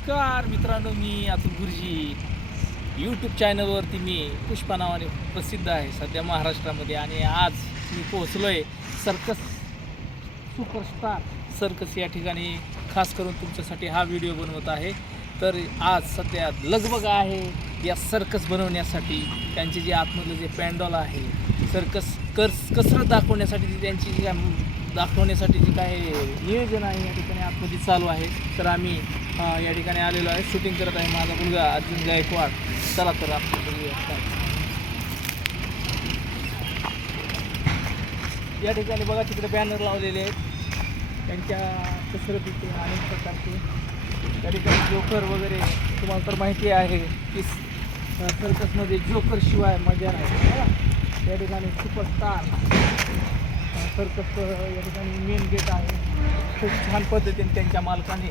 नमस्कार मित्रांनो, मी अतुल गुरुजी. यूट्यूब चॅनलवरती मी पुष्पा नावाने प्रसिद्ध आहे सध्या महाराष्ट्रामध्ये. आणि आज मी पोहोचलो आहे सर्कस सुपरस्टार सर्कस या ठिकाणी. खास करून तुमच्यासाठी हा व्हिडिओ बनवत आहे. तर आज सध्या लगबग आहे या सर्कस बनवण्यासाठी. त्यांचे जे आतमधलं जे पॅन्डॉल आहे, सर्कस कसरत दाखवण्यासाठी त्यांची जी दाखवण्यासाठी जे काय नियोजन आहे या ठिकाणी आतमध्ये चालू आहे. तर आम्ही या ठिकाणी आलेलो आहे. शूटिंग करत आहे माझा मुलगा अर्जुन गायकवाड. चला तर आपण बघूया. या ठिकाणी बघा, तिकडे बॅनर लावलेले आहेत त्यांच्या कसरतीचे अनेक प्रकारचे. त्या ठिकाणी जोकर वगैरे तुम्हाला तर माहिती आहे की सर्कसमध्ये जोकर शिवाय मजा नाही. या ठिकाणी सुपरस्टार सर्कस या ठिकाणी मेन गेट आहे. खूप छान पद्धतीने त्यांच्या मालकाने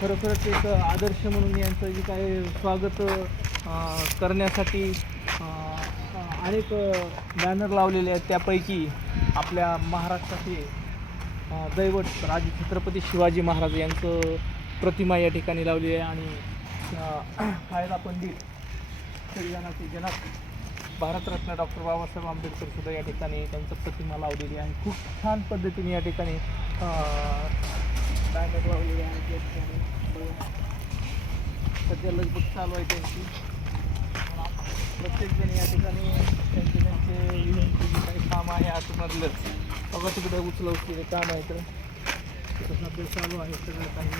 खरोखरच एक आदर्श म्हणून यांचं जे काय स्वागत करण्यासाठी अनेक बॅनर लावलेले आहेत. त्यापैकी आपल्या महाराष्ट्राचे दैवत राजे छत्रपती शिवाजी महाराज यांचं प्रतिमा या ठिकाणी लावली आहे. आणि कायदा पंडित संविधानाचे जनक भारतरत्न डॉक्टर बाबासाहेब आंबेडकर सुद्धा या ठिकाणी त्यांचं प्रतिमा लावलेली आहे. खूप छान पद्धतीने या ठिकाणी बॅनर लावलेले आहेत. या ठिकाणी सध्या लगबग चालू आहे त्यांची. प्रत्येकजण या ठिकाणी त्यांचे विनंती जे काही काम आहे आतमधलं बघा, तिकडे उचलवलेले काम आहे. तर सध्या चालू आहे सगळं काही.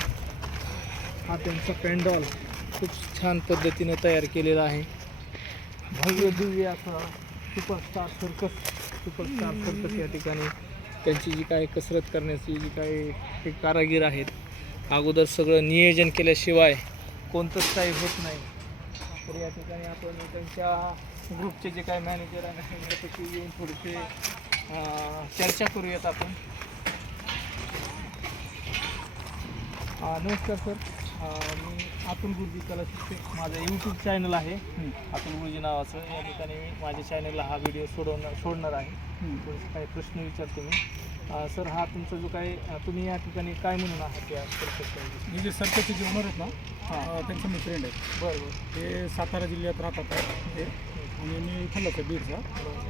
हा त्यांचा पॅन्डॉल खूप छान पद्धतीने तयार केलेला आहे. भव्य दिव्य असं सुपरस्टार सर्कस या ठिकाणी त्यांची जी काही कसरत करण्याची जी काही ते कारागीर आहेत, अगोदर सगळं नियोजन केल्याशिवाय कोणतंच काही होत नाही. तर या ठिकाणी आपण त्यांच्या ग्रुपचे जे काही मॅनेजर आहे त्यांच्यापैकी येऊन थोडेसे चर्चा करूयात आपण. नमस्कार सर, मी अतुल गुरुजी कला शिक्षक. माझं यूट्यूब चॅनल आहे अतुल गुरुजी नावाचं. या ठिकाणी मी माझ्या चॅनलला हा व्हिडिओ सोडणार आहे. थोडेसे काही प्रश्न विचारतो मी. सर, हा तुमचा जो काही तुम्ही या ठिकाणी काय म्हणून आहात या सर्कसमध्ये? मी जे सर्कसचे जे ओनर आहेत ना, त्यांचे मी फ्रेंड आहेत. बरोबर. ते सातारा जिल्ह्यात राहतात ते, आणि मी इथलंच आहे बीडचा.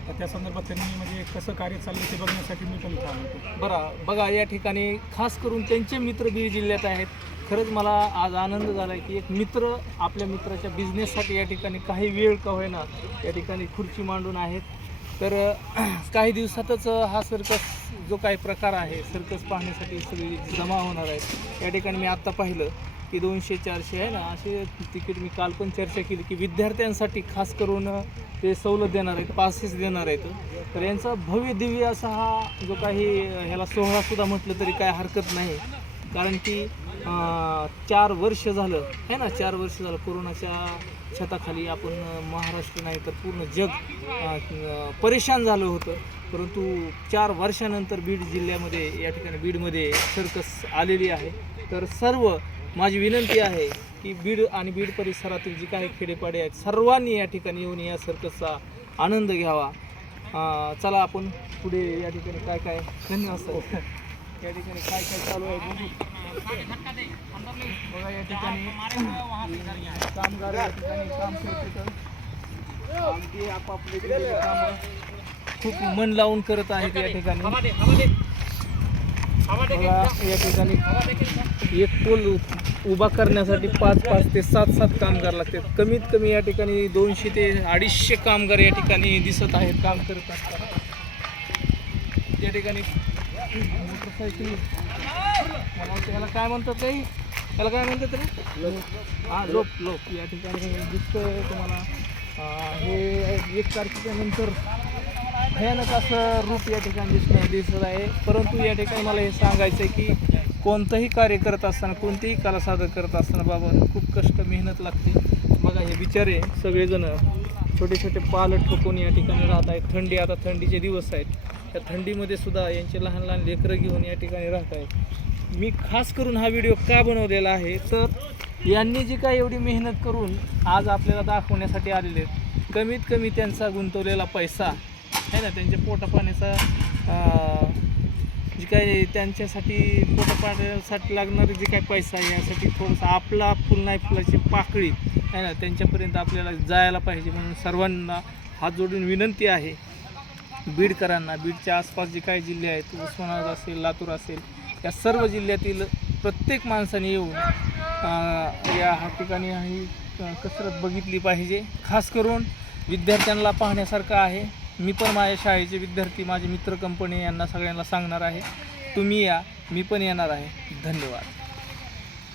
तर त्या संदर्भात त्यांनी म्हणजे कसं कार्य चाललं ते बघण्यासाठी मी पण इथं आलो होतो. बरं, बघा या ठिकाणी खास करून त्यांचे मित्र बीड जिल्ह्यात आहेत. खरंच मला आज आनंद झाला आहे की एक मित्र आपल्या मित्राच्या बिझनेससाठी या ठिकाणी काही वेळ का होईना या ठिकाणी खुर्ची मांडून आहेत. तर काही दिवसातच हा सर्कस जो काही प्रकार आहे सर्कस पाहण्यासाठी सगळी जमा होणार आहे. या ठिकाणी मी आत्ता पाहिलं की 200-400 आहे ना असे तिकीट. मी काल पण चर्चा केली की विद्यार्थ्यांसाठी खास करून ते सवलत देणार आहेत, पासेस देणार आहेत. तर यांचा भव्य दिव्य असा हा जो काही ह्याला सोहळासुद्धा म्हटलं तरी काय हरकत नाही. कारण की 4 वर्ष झालं आहे ना, 4 वर्ष झालं कोरोनाच्या छताखाली आपण महाराष्ट्र नाही तर पूर्ण जग परेशान झालं होतं. परंतु 4 वर्षानंतर बीड जिल्ह्यामध्ये या ठिकाणी बीडमध्ये सर्कस आलेली आहे. तर सर्व माझी विनंती आहे की बीड आणि बीड परिसरातील जी काही खेडेपाडे आहेत सर्वांनी या ठिकाणी येऊन या सर्कसचा आनंद घ्यावा. चला आपण पुढे या ठिकाणी काय काय धन्यवाद सर. या ठिकाणी काय काय चालू आहे बघू. बघा या ठिकाणी कामगार या ठिकाणी काम करतात. ते आपापले कामं खूप मन लावून करत आहेत या ठिकाणी. बघा या ठिकाणी एक पूल उभा करण्यासाठी 5 ते 7 कामगार लागतात. कमीत कमी या ठिकाणी 200 ते 250 कामगार या ठिकाणी दिसत आहेत काम करत असताना. या ठिकाणी मोटरसायकल याला काय म्हणतात काही, याला काय म्हणतात रे? हां, लोक या ठिकाणी दिसतं तुम्हाला. हे 1 तारखेच्या नंतर भयानक असं रूप या ठिकाणी दिसत आहे. परंतु या ठिकाणी मला हे सांगायचं आहे की कोणतंही कार्य करत असताना, कोणतेही कला सादर करत असताना बाबा खूप कष्ट मेहनत लागते. बघा हे बिचारे सगळेजण छोटे छोटे पालं ठोकून या ठिकाणी राहत आहेत. आता थंडीचे दिवस आहेत. त्या थंडीमध्ये सुद्धा यांचे लहान लहान लेकरं घेऊन या ठिकाणी राहत आहेत. मी खास करून हा व्हिडिओ का बनवलेला आहे तर यांनी जी काय एवढी मेहनत करून आज आपल्याला दाखवण्यासाठी आलेले आहेत. कमीत कमी त्यांचा गुंतवलेला पैसा आहे ना, त्यांच्या पोटापाण्याचा जी काही त्यांच्यासाठी पोटापाण्यासाठी लागणारे जे काही पैसा आहे यासाठी थोडंसं आपला फुल नाही फुलाची पाकळी आहे ना त्यांच्यापर्यंत आपल्याला जायला पाहिजे. म्हणून सर्वांना हात जोडून विनंती आहे बीडकरांना, बीडच्या आसपास जे काही जिल्हे आहेत, उस्मानाबाद असेल, लातूर असेल, या सर्व जिल्ह्यातील प्रत्येक माणसाने येऊन या ठिकाणी ही कसरत बघितली पाहिजे. खास करून विद्यार्थ्यांना पाहण्यासारखं आहे. मी पण माझ्या शाळेचे विद्यार्थी, माझे मित्र कंपनी यांना सगळ्यांना सांगणार आहे, तुम्ही या, मी पण येणार आहे. धन्यवाद.